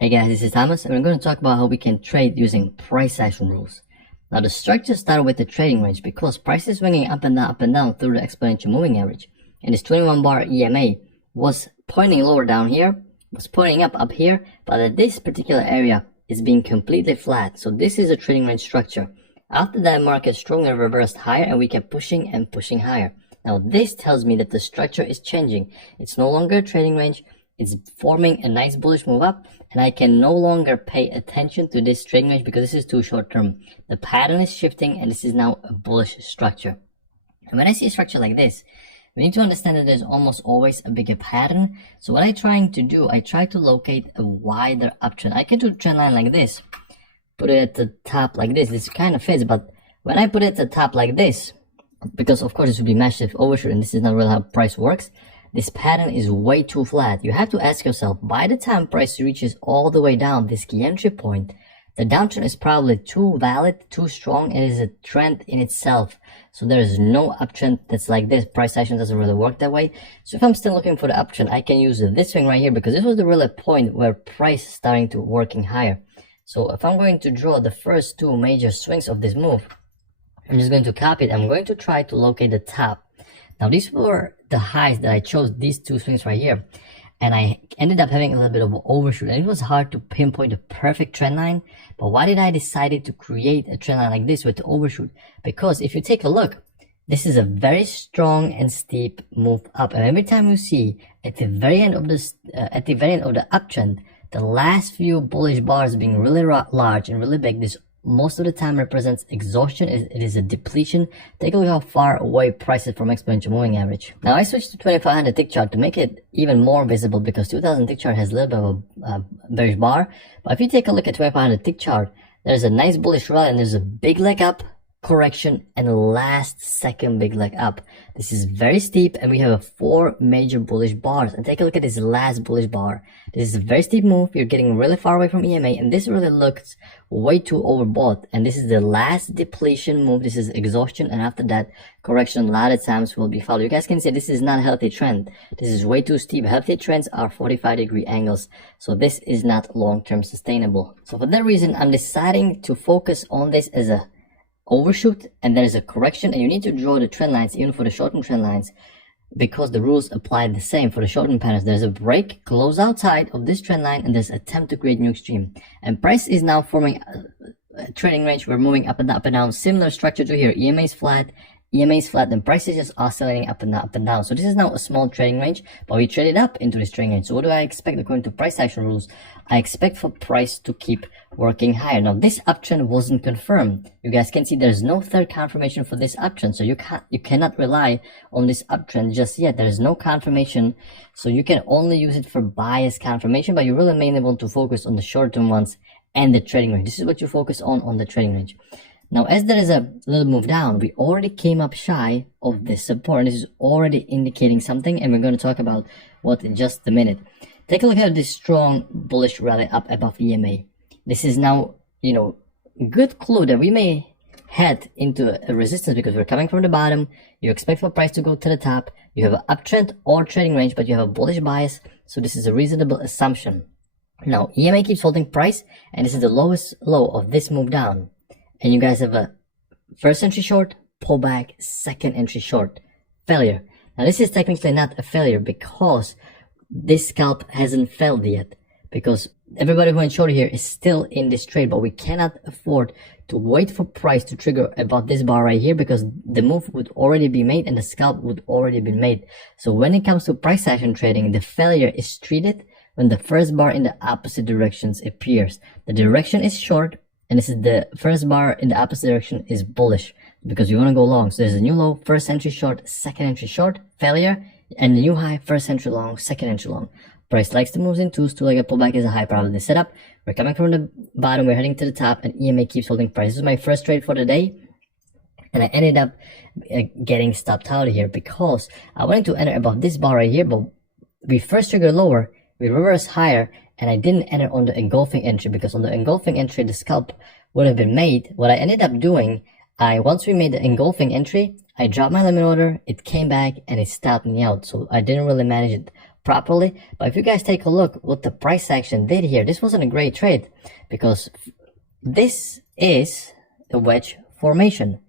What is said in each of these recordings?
Hey guys, this is Thomas, and we're going to talk about how we can trade using price action rules. Now the structure started with the trading range because price is swinging up and down through the exponential moving average. And this 21 bar EMA was pointing lower down here, was pointing up here, but at this particular area is being completely flat. So this is a trading range structure. After that, market strongly reversed higher and we kept pushing and pushing higher. Now this tells me that the structure is changing. It's no longer a trading range. It's forming a nice bullish move up, and I can no longer pay attention to this trading range because this is too short term. The pattern is shifting and this is now a bullish structure. And when I see a structure like this, we need to understand that there's almost always a bigger pattern. So what I'm trying to do, I try to locate a wider uptrend. I can do a trend line like this, put it at the top like this. This kind of fits, but when I put it at the top like this, because of course this would be massive overshoot and this is not really how price works, this pattern is way too flat. You have to ask yourself, by the time price reaches all the way down this key entry point, the downtrend is probably too valid, too strong, and is a trend in itself. So there is no uptrend that's like this. Price action doesn't really work that way. So if I'm still looking for the uptrend, I can use this swing right here because this was the real point where price starting to working higher. So if I'm going to draw the first two major swings of this move, I'm just going to copy it. I'm going to try to locate the top. Now these were the highs that I chose, these two swings right here, and I ended up having a little bit of an overshoot, and it was hard to pinpoint the perfect trend line. But why did I decide to create a trend line like this with the overshoot? Because if you take a look, this is a very strong and steep move up, and every time you see at the very end of this the uptrend, the last few bullish bars being really large and really big, this most of the time represents exhaustion. It is a depletion. Take a look how far away price is from exponential moving average. Now I switched to 2500 tick chart to make it even more visible because 2000 tick chart has a little bit of a bearish bar. But if you take a look at 2500 tick chart, there's a nice bullish rally and there's a big leg up, correction, and a last second big leg up. This is very steep and we have four major bullish bars. And take a look at this last bullish bar. This is a very steep move. You're getting really far away from EMA and this really looks way too overbought. And this is the last depletion move. This is exhaustion, and after that correction a lot of times will be followed. You guys can see this is not a healthy trend. This is way too steep. Healthy trends are 45-degree angles. So this is not long-term sustainable. So for that reason, I'm deciding to focus on this as a overshoot, and there is a correction, and you need to draw the trend lines even for the short-term trend lines because the rules apply the same for the short-term patterns. There's a break, close outside of this trend line, and there's attempt to create new extreme. And price is now forming a trading range. We're moving up and down, similar structure to here. EMA is flat, and price is just oscillating up and down. So this is now a small trading range, but we traded up into this trading range. So what do I expect according to price action rules? I expect for price to keep working higher. Now this uptrend wasn't confirmed. You guys can see there's no third confirmation for this uptrend, so you cannot rely on this uptrend just yet. There is no confirmation, so you can only use it for bias confirmation, but you really mainly want to focus on the short-term ones and the trading range. This is what you focus on the trading range. Now, as there is a little move down, we already came up shy of this support, and this is already indicating something, and we're going to talk about what in just a minute. Take a look at this strong bullish rally up above EMA. This is now, good clue that we may head into a resistance because we're coming from the bottom. You expect for price to go to the top. You have an uptrend or trading range, but you have a bullish bias, so this is a reasonable assumption. Now, EMA keeps holding price, and this is the lowest low of this move down. And you guys have a first entry short, pullback, second entry short, failure. Now this is technically not a failure because this scalp hasn't failed yet, because everybody who went short here is still in this trade, but we cannot afford to wait for price to trigger about this bar right here because the move would already be made and the scalp would already be made. So when it comes to price action trading, the failure is treated when the first bar in the opposite directions appears. The direction is short, and this is the first bar in the opposite direction is bullish because you want to go long. So there's a new low, first entry short, second entry short, failure, and a new high, first entry long, second entry long. Price likes to move in twos, two-legged pullback is a high probability setup. We're coming from the bottom, we're heading to the top, and EMA keeps holding price. This is my first trade for the day, and I ended up getting stopped out of here because I wanted to enter above this bar right here, but we first triggered lower, we reversed higher, and I didn't enter on the engulfing entry because on the engulfing entry the scalp would have been made. What I ended up doing, once we made the engulfing entry, I dropped my limit order, it came back and it stopped me out, so I didn't really manage it properly. But if you guys take a look what the price action did here, this wasn't a great trade because this is a wedge formation.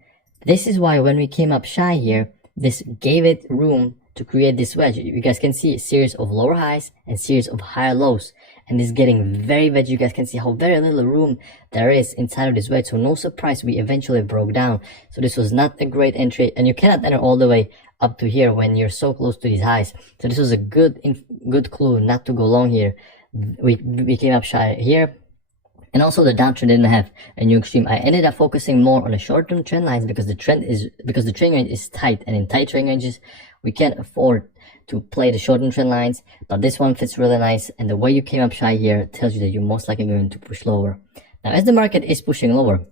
This is why when we came up shy here, this gave it room to create this wedge. You guys can see a series of lower highs and series of higher lows, and it's getting very wedge. You guys can see how very little room there is inside of this wedge, so no surprise we eventually broke down. So this was not a great entry, and you cannot enter all the way up to here when you're so close to these highs. So this was a good clue not to go long here. We came up shy here. And also the downtrend didn't have a new extreme. I ended up focusing more on the short-term trend lines because the trading range is tight, and in tight trading ranges we can't afford to play the short-term trend lines. But this one fits really nice, and the way you came up shy here tells you that you're most likely going to push lower. Now as the market is pushing lower,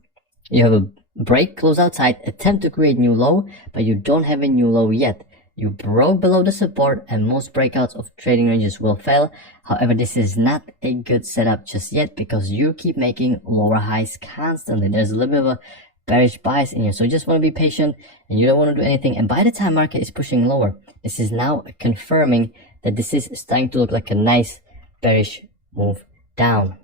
you have a break, close outside, attempt to create new low, but you don't have a new low yet. You broke below the support, and most breakouts of trading ranges will fail. However, this is not a good setup just yet because you keep making lower highs constantly. There's a little bit of a bearish bias in here, so you just want to be patient and you don't want to do anything. And by the time market is pushing lower, this is now confirming that this is starting to look like a nice bearish move down.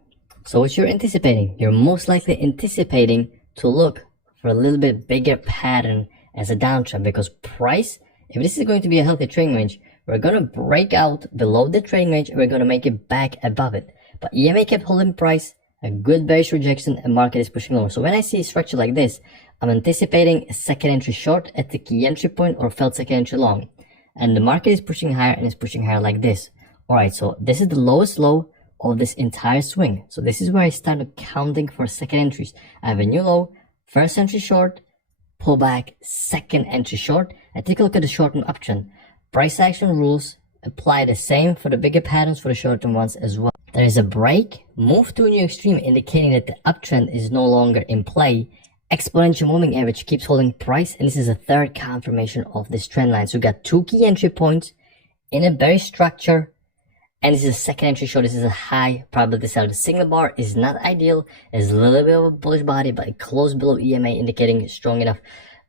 So what you're anticipating, you're most likely anticipating to look for a little bit bigger pattern as a downtrend, because price, if this is going to be a healthy trading range, we're going to break out below the trading range and we're going to make it back above it. But EMA kept holding price, a good bearish rejection, and market is pushing lower. So when I see a structure like this, I'm anticipating a second entry short at the key entry point or failed second entry long. And the market is pushing higher and it's pushing higher like this. Alright, so this is the lowest low of this entire swing. So this is where I started counting for second entries. I have a new low, first entry short, pull back, second entry short, and take a look at the short-term uptrend. Price action rules apply the same for the bigger patterns for the short-term ones as well. There is a break, move to a new extreme, indicating that the uptrend is no longer in play. Exponential moving average keeps holding price, and this is a third confirmation of this trend line. So we got two key entry points in a bearish structure, and this is a second entry short. This is a high probability sell. The signal bar is not ideal. It's a little bit of a bullish body, but it closed below EMA, indicating strong enough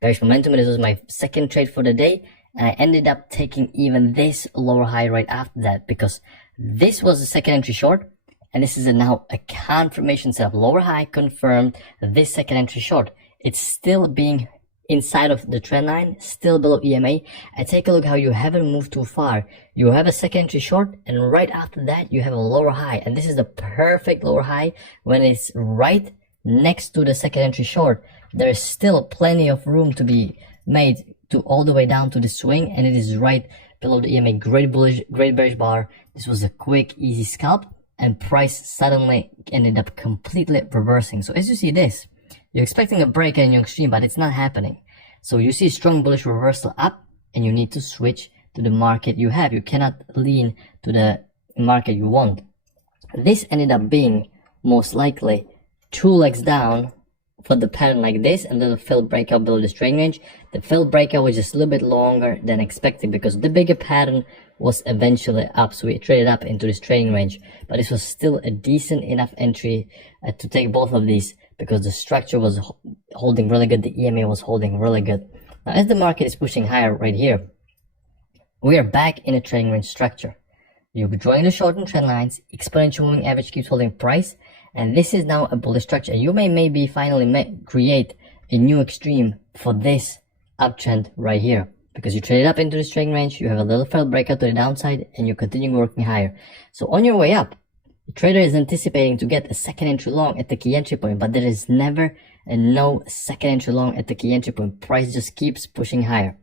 bearish momentum. And this was my second trade for the day, and I ended up taking even this lower high right after that, because this was a second entry short, and this is now a confirmation setup. Lower high confirmed this second entry short. It's still being inside of the trend line, still below EMA. And take a look how you haven't moved too far. You have a second entry short, and right after that you have a lower high, and this is the perfect lower high when it's right next to the second entry short. There is still plenty of room to be made to all the way down to the swing, and it is right below the EMA. Great bullish, great bearish bar. This was a quick, easy scalp, and price suddenly ended up completely reversing. So as you see this, you're expecting a break in your extreme, but it's not happening. So you see strong bullish reversal up, and you need to switch to the market you have. You cannot lean to the market you want. This ended up being most likely two legs down for the pattern like this, and then the failed breakout below this trading range. The failed breakout was just a little bit longer than expected because the bigger pattern was eventually up, so we traded up into this trading range. But this was still a decent enough entry to take both of these, because the structure was holding really good, the EMA was holding really good. Now as the market is pushing higher right here, we are back in a trading range structure. You're drawing the short-term trend lines, exponential moving average keeps holding price, and this is now a bullish structure. You may maybe finally create a new extreme for this uptrend right here, because you traded up into this trading range, you have a little failed breakout to the downside, and you continue working higher. So on your way up, the trader is anticipating to get a second entry long at the key entry point, but there is never no second entry long at the key entry point. Price just keeps pushing higher.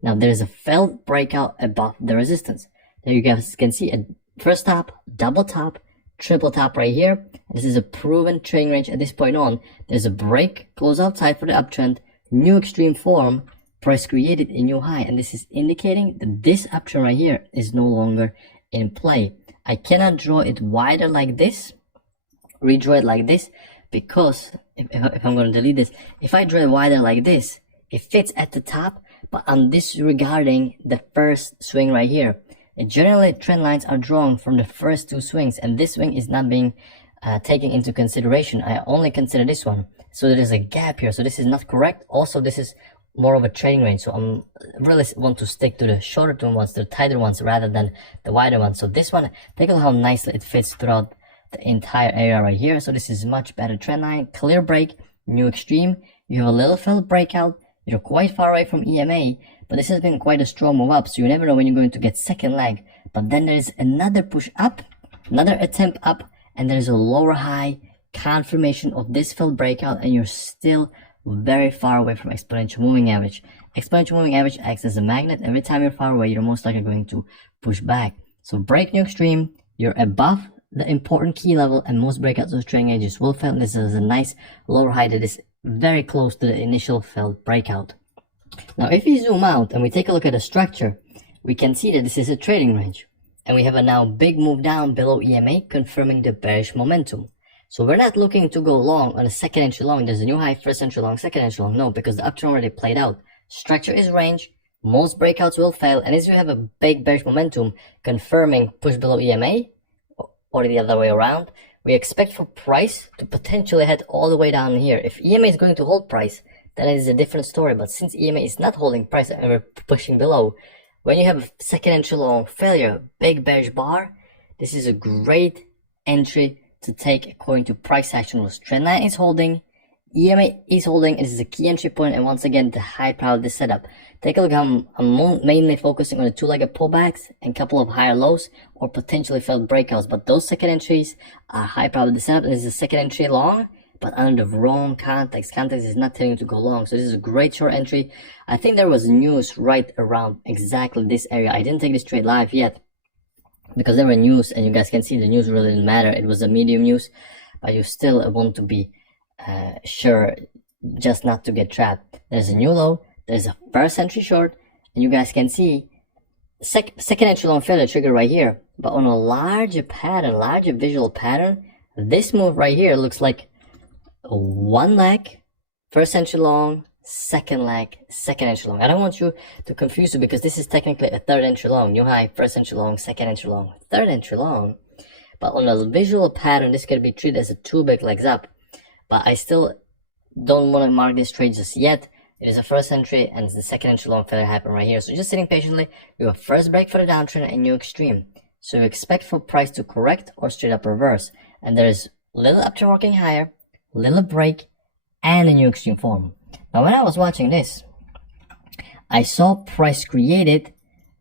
Now there is a failed breakout above the resistance. There you guys can see a first top, double top, triple top right here. This is a proven trading range at this point on. There's a break, close outside for the uptrend, new extreme form, price created a new high, and this is indicating that this uptrend right here is no longer in play. I cannot draw it wider like this, redraw it like this, because if I'm going to delete this, if I draw it wider like this, it fits at the top, but I'm disregarding the first swing right here. And generally, trend lines are drawn from the first two swings, and this swing is not being taken into consideration. I only consider this one. So there is a gap here, so this is not correct. Also, this is more of a trading range, so I'm really want to stick to the shorter term ones, the tighter ones, rather than the wider ones. So this one, take a look how nicely it fits throughout the entire area right here. So this is much better trend line, clear break, new extreme. You have a little failed breakout. You're quite far away from EMA, but this has been quite a strong move up, so you never know when you're going to get second leg. But then there is another push up, another attempt up, and there is a lower high confirmation of this failed breakout, and you're still very far away from exponential moving average. Exponential moving average acts as a magnet. Every time you're far away, you're most likely going to push back. So break new extreme, you're above the important key level, and most breakouts of trading edges will fail. This is a nice lower high that is very close to the initial failed breakout. Now if we zoom out and we take a look at the structure, we can see that this is a trading range, and we have a now big move down below EMA, confirming the bearish momentum. So we're not looking to go long on a second entry long. There's a new high, first entry long, second entry long. No, because the uptrend already played out. Structure is range. Most breakouts will fail. And as you have a big bearish momentum confirming push below EMA, or the other way around, we expect for price to potentially head all the way down here. If EMA is going to hold price, then it is a different story. But since EMA is not holding price and we're pushing below, when you have a second entry long failure, big bearish bar, this is a great entry to take according to price action rules. Trend line is holding, EMA is holding. This is a key entry point, and once again the high probability setup. Take a look how I'm mainly focusing on the two-legged pullbacks and a couple of higher lows or potentially failed breakouts, but those second entries are high probability setup. And this is a second entry long, but under the wrong context. Context is not telling you to go long, so this is a great short entry. I think there was news right around exactly this area. I didn't take this trade live yet because there were news, and you guys can see the news really didn't matter. It was a medium news, but you still want to be sure just not to get trapped. There's a new low, there's a first entry short, and you guys can see second entry long failure trigger right here. But on a larger pattern, larger visual pattern, this move right here looks like one leg, first entry long, second leg, second entry long. I don't want you to confuse you because this is technically a third entry long. New high, first entry long, second entry long, third entry long. But on a visual pattern, this could be treated as a two big legs up. But I still don't want to mark this trade just yet. It is a first entry, and the second entry long failure happened right here. So just sitting patiently, you have first break for the downtrend and new extreme. So you expect for price to correct or straight up reverse. And there is little uptrend working higher, little break, and a new extreme form. Now when I was watching this, I saw price created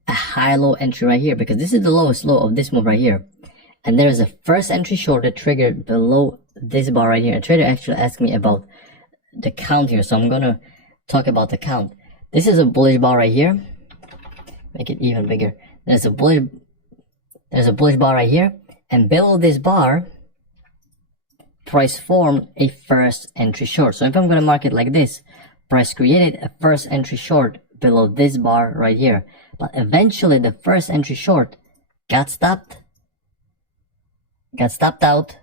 a high low entry right here, because this is the lowest low of this move right here. And there is a first entry short that triggered below this bar right here. A trader actually asked me about the count here, so I'm gonna talk about the count. This is a bullish bar right here. Make it even bigger. There's a bullish bar right here, and below this bar, price formed a first entry short. So if I'm gonna mark it like this, price created a first entry short below this bar right here. But eventually the first entry short got stopped out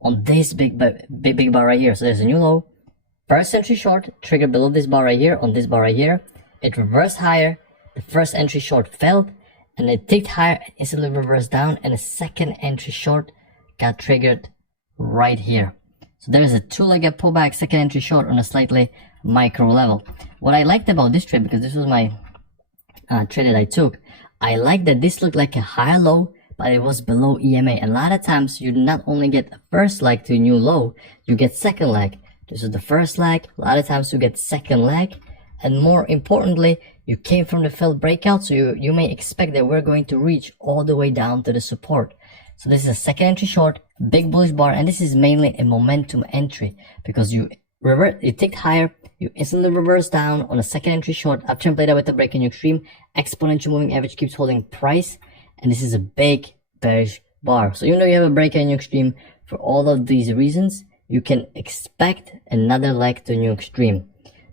on this big bar right here. So there's a new low, first entry short triggered below this bar right here, on this bar right here. It reversed higher, the first entry short failed, and it ticked higher, instantly reversed down, and a second entry short got triggered right here. So there is a two-legged pullback, second entry short on a slightly micro level. What I liked about this trade, because this was my trade that I took, I liked that this looked like a higher low, but it was below EMA. And a lot of times you not only get a first leg to a new low, you get second leg. This is the first leg. A lot of times you get second leg, and more importantly, you came from the failed breakout, so you may expect that we're going to reach all the way down to the support. So this is a second entry short, big bullish bar, and this is mainly a momentum entry because you ticked higher, you instantly reverse down on a second entry short. Uptrend played out with the break in your extreme, exponential moving average keeps holding price, and this is a big bearish bar. So even though you have a break in your extreme, for all of these reasons, you can expect another leg to new extreme.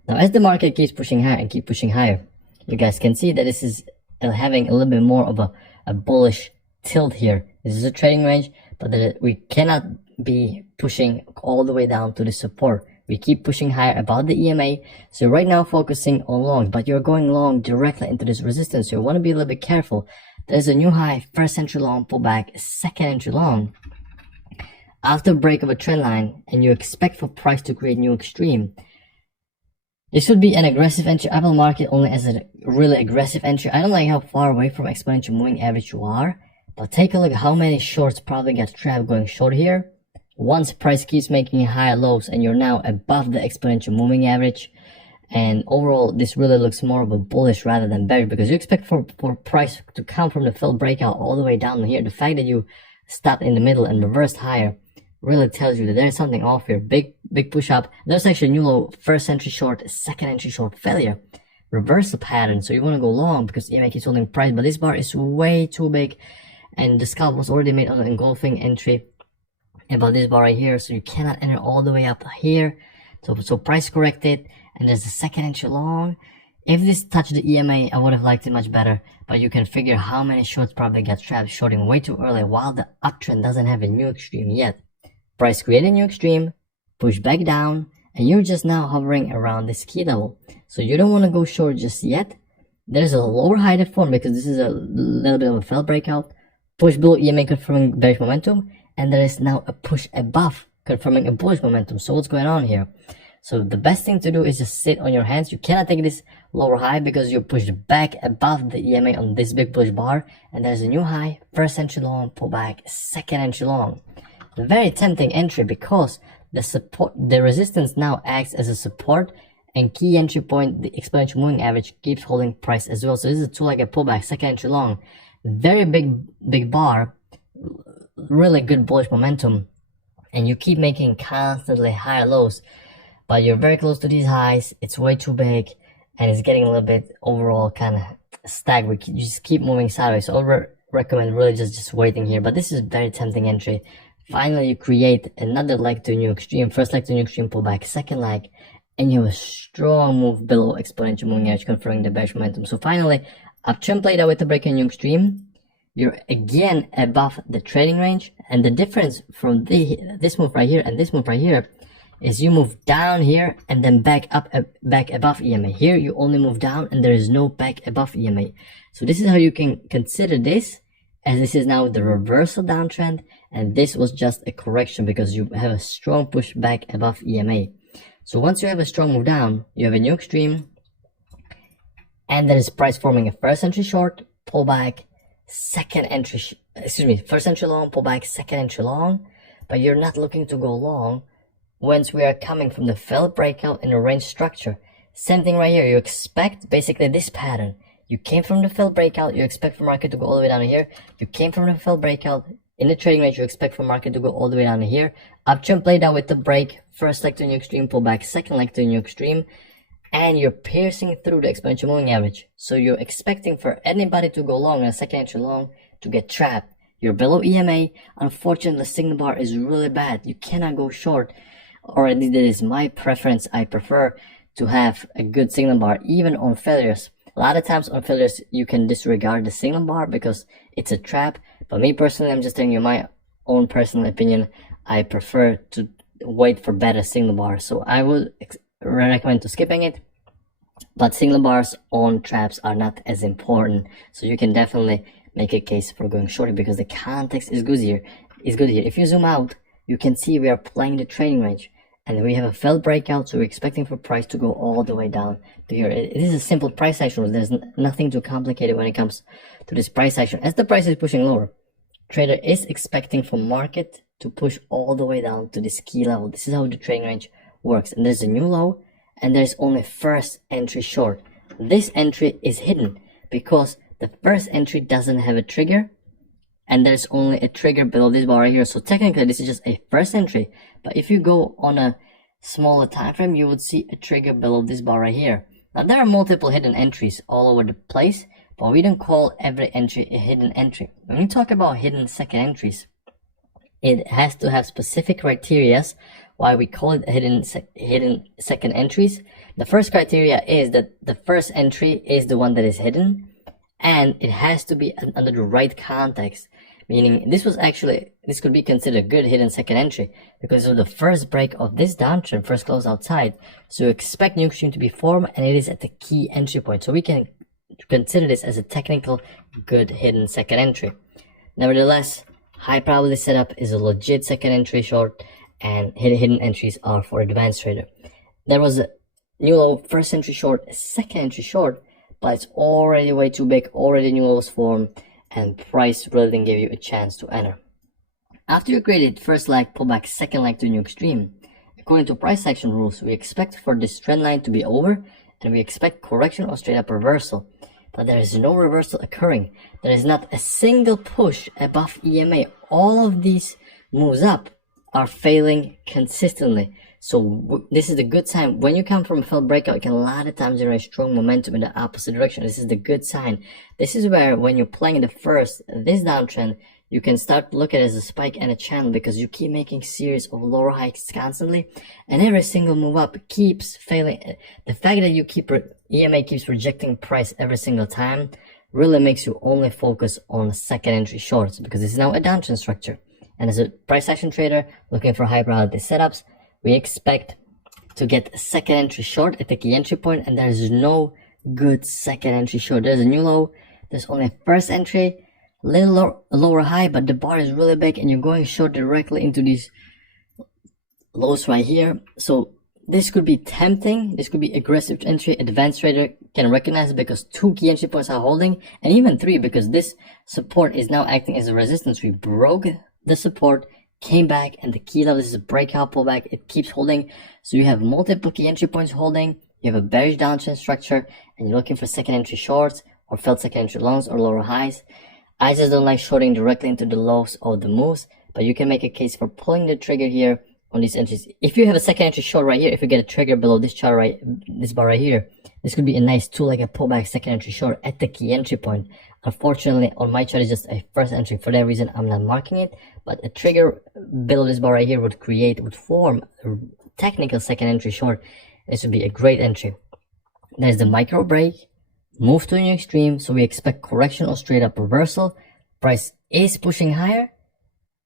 Now as the market keeps pushing higher and keep pushing higher, you guys can see that this is having a little bit more of a bullish tilt here. This is a trading range, but we cannot be pushing all the way down to the support. We keep pushing higher above the EMA. So right now focusing on longs, but you're going long directly into this resistance. So you want to be a little bit careful. There's a new high, first entry long pullback, second entry long. After break of a trend line, and you expect for price to create new extreme, This would be an aggressive entry. Apple market only as a really aggressive entry. I don't like how far away from exponential moving average you are, but take a look at how many shorts probably get trapped going short here. Once price keeps making higher lows and you're now above the exponential moving average, and overall this really looks more of a bullish rather than bearish, because you expect for price to come from the failed breakout all the way down here. The fact that you stopped in the middle and reversed higher really tells you that there's something off here. Big push up. There's actually a new low, first entry short, second entry short failure, reversal pattern. So you want to go long because EMA keeps holding price, but this bar is way too big, and the scalp was already made on an engulfing entry about this bar right here, so you cannot enter all the way up here. So price corrected, and there's a second entry long. If this touched the EMA, I would have liked it much better, but you can figure how many shorts probably got trapped shorting way too early while the uptrend doesn't have a new extreme yet. Price created a new extreme, push back down, and you're just now hovering around this key level. So you don't want to go short just yet. There's a lower high that formed because this is a little bit of a failed breakout. Push below EMA confirming bearish momentum, and there is now a push above confirming a bullish momentum. So what's going on here? So the best thing to do is just sit on your hands. You cannot take this lower high because you're pushed back above the EMA on this big bullish bar, and there's a new high, first entry long, pullback, second entry long. A very tempting entry because the resistance now acts as a support, and key entry point, the exponential moving average, keeps holding price as well. So this is a tool like a pullback, second entry long, very big bar, really good bullish momentum, and you keep making constantly higher lows, but you're very close to these highs. It's way too big, and it's getting a little bit overall kind of stagnant. You just keep moving sideways. So I would recommend really just waiting here, but this is a very tempting entry. Finally, you create another leg to a new extreme, first leg to a new extreme pullback, second leg, and you have a strong move below exponential moving average confirming the bearish momentum. So finally, uptrend played out with the break in new extreme. You're again above the trading range, and the difference from this move right here and this move right here is you move down here and then back up, back above EMA. Here you only move down and there is no back above EMA. So this is how you can consider this, as this is now the reversal downtrend, and this was just a correction because you have a strong push back above EMA. So once you have a strong move down, you have a new extreme, and there is price forming a first entry short, pullback, second entry, first entry long, pullback, second entry long, but you're not looking to go long once we are coming from the failed breakout in a range structure. Same thing right here. You expect basically this pattern. You came from the failed breakout, you expect for market to go all the way down to here. You came from the failed breakout in the trading range, you expect for market to go all the way down to here. Uptrend played out with the break, first leg to a new extreme, pullback, second leg to a new extreme, and you're piercing through the exponential moving average. So you're expecting for anybody to go long, a second entry long, to get trapped. You're below EMA. Unfortunately, the signal bar is really bad. You cannot go short, or at least that is my preference. I prefer to have a good signal bar even on failures. A lot of times on failures you can disregard the signal bar because it's a trap, but me personally, I'm just telling you my own personal opinion. I prefer to wait for better signal bars, so I would recommend to skipping it. But signal bars on traps are not as important, so you can definitely make a case for going short because the context is good here. If you zoom out, you can see we are playing the trading range, and we have a failed breakout, so we're expecting for price to go all the way down to here. It is a simple price action rule. There's nothing too complicated when it comes to this price action. As the price is pushing lower, trader is expecting for market to push all the way down to this key level. This is how the trading range works, and there's a new low, and there's only first entry short. This entry is hidden because the first entry doesn't have a trigger, and there's only a trigger below this bar right here. So technically this is just a first entry, but if you go on a smaller time frame, you would see a trigger below this bar right here. Now there are multiple hidden entries all over the place, but we don't call every entry a hidden entry. When we talk about hidden second entries, it has to have specific criteria why we call it hidden second entries. The first criteria is that the first entry is the one that is hidden, and it has to be under the right context. Meaning this could be considered a good hidden second entry because of the first break of this downtrend, first close outside. So you expect new extreme to be formed, and it is at the key entry point. So we can consider this as a technical good hidden second entry. Nevertheless, high probability setup is a legit second entry short, and hidden entries are for advanced trader. There was new low, first entry short, second entry short, but it's already way too big, already new lows formed, and price really didn't give you a chance to enter. After you created first leg pullback, second leg to new extreme, according to price action rules, we expect for this trend line to be over, and we expect correction or straight up reversal. But there is no reversal occurring. There is not a single push above EMA. All of these moves up are failing consistently. So this is the good sign. When you come from a failed breakout, you can a lot of times generate strong momentum in the opposite direction. This is the good sign. This is where when you're playing this downtrend, you can start to look at it as a spike and a channel, because you keep making series of lower hikes constantly, and every single move up keeps failing. The fact that EMA keeps rejecting price every single time really makes you only focus on second entry shorts, because this is now a downtrend structure. And as a price action trader looking for high probability setups, we expect to get a second entry short at the key entry point, and there is no good second entry short. There's a new low, there's only a first entry, little lower high, but the bar is really big and you're going short directly into these lows right here. So this could be tempting, this could be aggressive entry. Advanced trader can recognize it because 2 key entry points are holding, and even 3 because this support is now acting as a resistance. We broke the support, came back, and the key level, this is a breakout pullback, it keeps holding. So you have multiple key entry points holding, you have a bearish downtrend structure, and you're looking for second entry shorts or failed second entry longs or lower highs. I just don't like shorting directly into the lows of the moves, but you can make a case for pulling the trigger here on these entries. If you have a second entry short right here, if you get a trigger below this chart this bar right here, this could be a nice tool like a pullback second entry short at the key entry point. Unfortunately, on my chart, it's just a first entry. For that reason, I'm not marking it, but a trigger below this bar right here would form a technical second entry short. This would be a great entry. There's the micro break, move to a new extreme, so we expect correction or straight up reversal. Price is pushing higher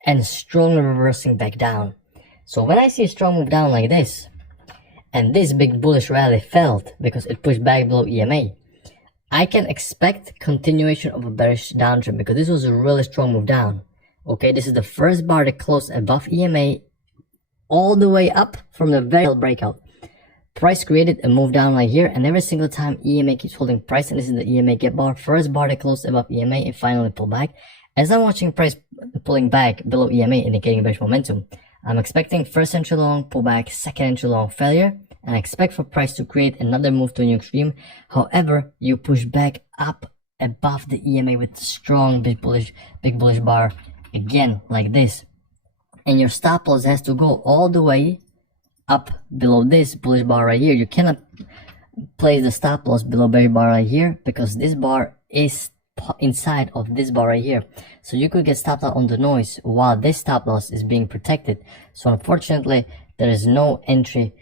and strongly reversing back down. So when I see a strong move down like this, and this big bullish rally failed because it pushed back below EMA, I can expect continuation of a bearish downtrend, because this was a really strong move down. Okay, this is the first bar that closed above EMA all the way up from the very breakout. Price created a move down right here, and every single time EMA keeps holding price, and this is the EMA gap bar, first bar that closed above EMA and finally pull back. As I'm watching price pulling back below EMA, indicating bearish momentum, I'm expecting first entry long pullback, second entry long failure, and I expect for price to create another move to a new extreme. However, you push back up above the EMA with strong big bullish bar again like this, and your stop loss has to go all the way up below this bullish bar right here. You cannot place the stop loss below bearish bar right here, because this bar is inside of this bar right here. So you could get stopped out on the noise while this stop loss is being protected. So unfortunately, there is no entry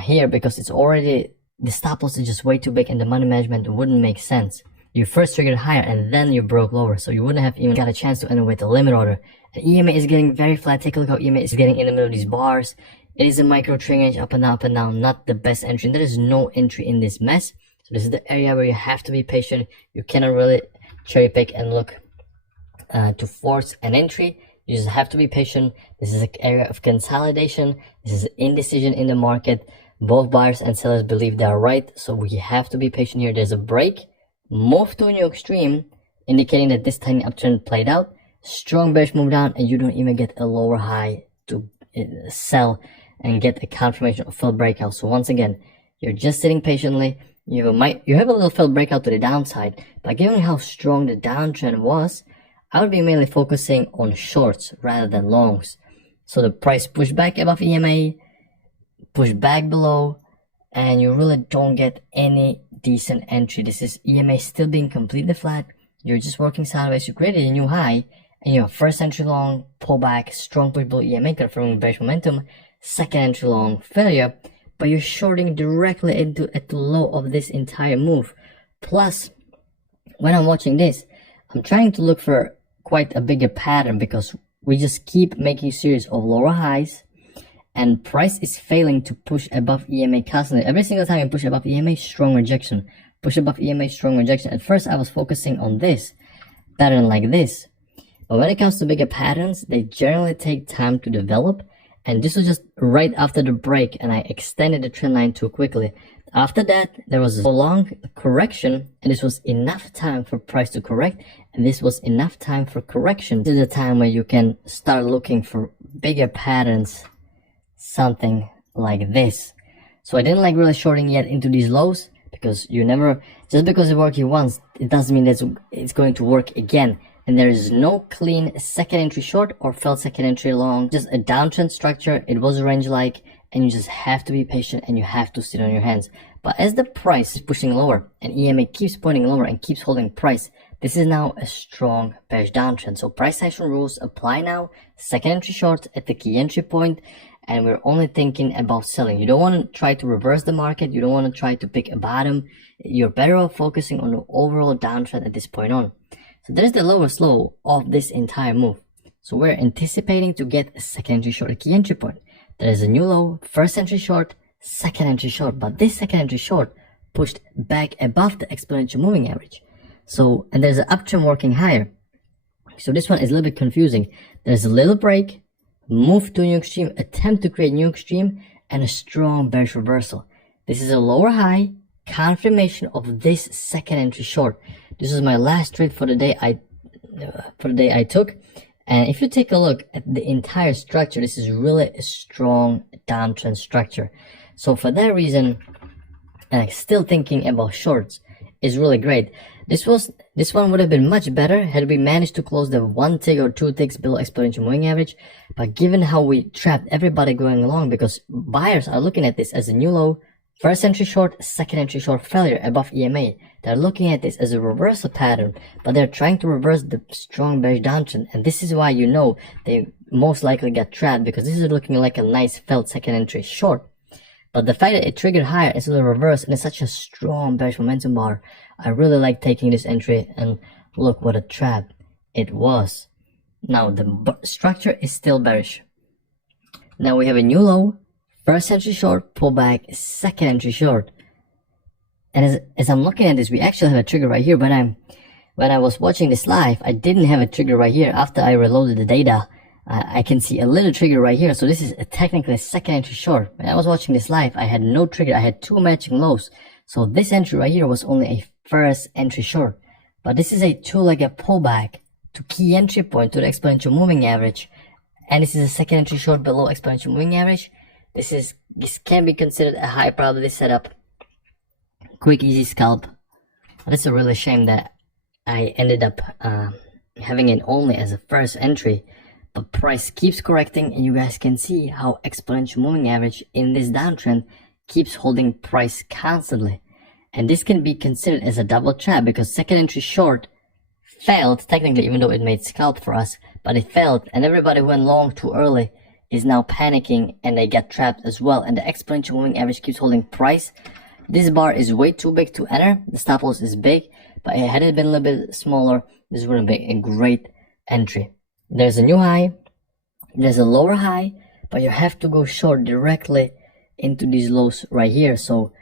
here, because it's already, the stop loss is just way too big and the money management wouldn't make sense. You first triggered higher and then you broke lower, so you wouldn't have even got a chance to enter with a limit order. And EMA is getting very flat. Take a look how EMA is getting in the middle of these bars. It is a micro trend range, up and down, not the best entry. There is no entry in this mess. So this is the area where you have to be patient. You cannot really cherry pick and look to force an entry. You just have to be patient. This is an area of consolidation. This is indecision in the market. Both buyers and sellers believe they are right, so we have to be patient here. There's a break, move to a new extreme, indicating that this tiny uptrend played out. Strong bearish move down, and you don't even get a lower high to sell and get a confirmation of failed breakout. So once again, you're just sitting patiently. You have a little failed breakout to the downside, but given how strong the downtrend was, I would be mainly focusing on shorts rather than longs. So the price pushed back above EMA, pushed back below, and you really don't get any decent entry. This is EMA still being completely flat. You're just working sideways. You created a new high, and you have first entry long, pullback, strong push below EMA, confirming bearish momentum, second entry long, failure, but you're shorting directly at the low of this entire move. Plus, when I'm watching this, I'm trying to look for quite a bigger pattern, because we just keep making series of lower highs, and price is failing to push above EMA constantly. Every single time you push above EMA, strong rejection. Push above EMA, strong rejection. At first, I was focusing on this pattern like this, but when it comes to bigger patterns, they generally take time to develop, And this was just right after the break, and I extended the trend line too quickly. After that, there was a long correction, and this was enough time for price to correct, and this was enough time for correction. This is the time where you can start looking for bigger patterns, something like this. So I didn't like really shorting yet into these lows, because you never, just because it worked once, it doesn't mean that it's going to work again. And there is no clean second entry short or failed second entry long, just a downtrend structure. It was range-like, and you just have to be patient and you have to sit on your hands. But as the price is pushing lower and EMA keeps pointing lower and keeps holding price, this is now a strong bearish downtrend. So price action rules apply now. Second entry short at the key entry point, and we're only thinking about selling. You don't want to try to reverse the market. You don't want to try to pick a bottom. You're better off focusing on the overall downtrend at this point on. So there's the lowest low of this entire move. So we're anticipating to get a second entry short at key entry point. There is a new low, first entry short, second entry short, but this second entry short pushed back above the exponential moving average. So, and there's an uptrend working higher. So this one is a little bit confusing. There's a little break, move to a new extreme, attempt to create new extreme, and a strong bearish reversal. This is a lower high, confirmation of this second entry short. This is my last trade for the day I took. And if you take a look at the entire structure, this is really a strong downtrend structure. So for that reason, still thinking about shorts is really great. This one would have been much better had we managed to close the 1 tick or 2 ticks below exponential moving average. But given how we trapped everybody going along, because buyers are looking at this as a new low, first entry short, second entry short failure above EMA. They're looking at this as a reversal pattern, but they're trying to reverse the strong bearish downtrend. And this is why you know they most likely got trapped, because this is looking like a nice failed second entry short. But the fact that it triggered higher instead of reverse, and it's such a strong bearish momentum bar, I really like taking this entry, and look what a trap it was. Now the structure is still bearish. Now we have a new low, first entry short, pullback, second entry short. And as I'm looking at this, we actually have a trigger right here. When I was watching this live, I didn't have a trigger right here. After I reloaded the data, I can see a little trigger right here. So this is technically a second entry short. When I was watching this live, I had no trigger. I had 2 matching lows. So this entry right here was only a first entry short. But this is a 2-legged pullback to key entry point to the exponential moving average. And this is a second entry short below exponential moving average. This can be considered a high probability setup. Quick, easy scalp. But it's a really shame that I ended up having it only as a first entry. But price keeps correcting, and you guys can see how exponential moving average in this downtrend keeps holding price constantly. And this can be considered as a double trap, because second entry short failed technically, even though it made scalp for us, but it failed, and everybody who went long too early is now panicking, and they get trapped as well. And the exponential moving average keeps holding price. This bar is way too big to enter. The stop loss is big, but had it been a little bit smaller, this would have been a great entry. There's a new high, there's a lower high, but you have to go short directly into these lows right here. So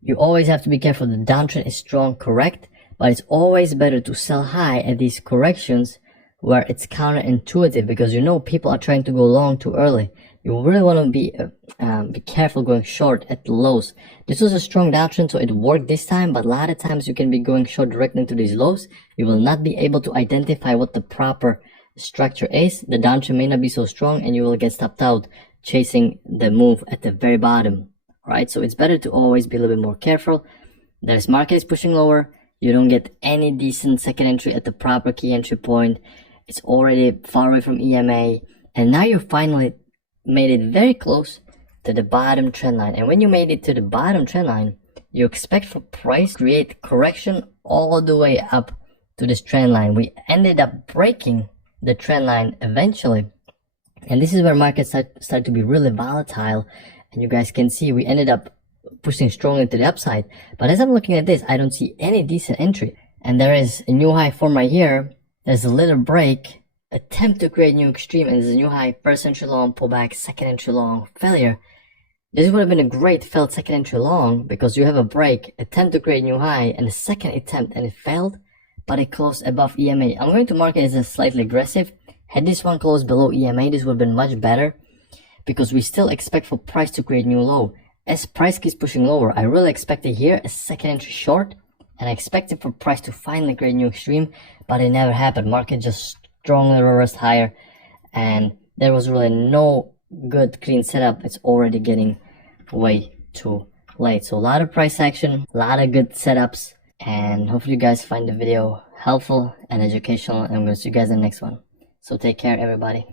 you always have to be careful. The downtrend is strong, correct, but it's always better to sell high at these corrections where it's counterintuitive, because you know people are trying to go long too early. You really want to be careful going short at the lows. This was a strong downtrend, so it worked this time, but a lot of times you can be going short directly into these lows. You will not be able to identify what the proper structure is. The downtrend may not be so strong, and you will get stopped out chasing the move at the very bottom. Right? So it's better to always be a little bit more careful. This market is pushing lower. You don't get any decent second entry at the proper key entry point. It's already far away from EMA, and now you finally made it very close to the bottom trend line. And when you made it to the bottom trend line, you expect for price to create correction all the way up to this trend line. We ended up breaking the trend line eventually, and this is where markets start to be really volatile. And you guys can see we ended up pushing strongly to the upside. But as I'm looking at this, I don't see any decent entry, and there is a new high form right here. There's a little break, attempt to create new extreme, and there's a new high, first entry long, pullback, second entry long, failure. This would have been a great failed second entry long, because you have a break, attempt to create new high, and a second attempt, and it failed, but it closed above EMA. I'm going to mark it as a slightly aggressive. Had this one closed below EMA, this would have been much better. because we still expect for price to create new low. As price keeps pushing lower, I really expected here a second entry short, and I expected for price to finally create new extreme, but it never happened. Market just strongly reversed higher, and there was really no good clean setup. It's already getting way too late. So a lot of price action, a lot of good setups, and hopefully you guys find the video helpful and educational, and I'm going to see you guys in the next one. So take care, everybody.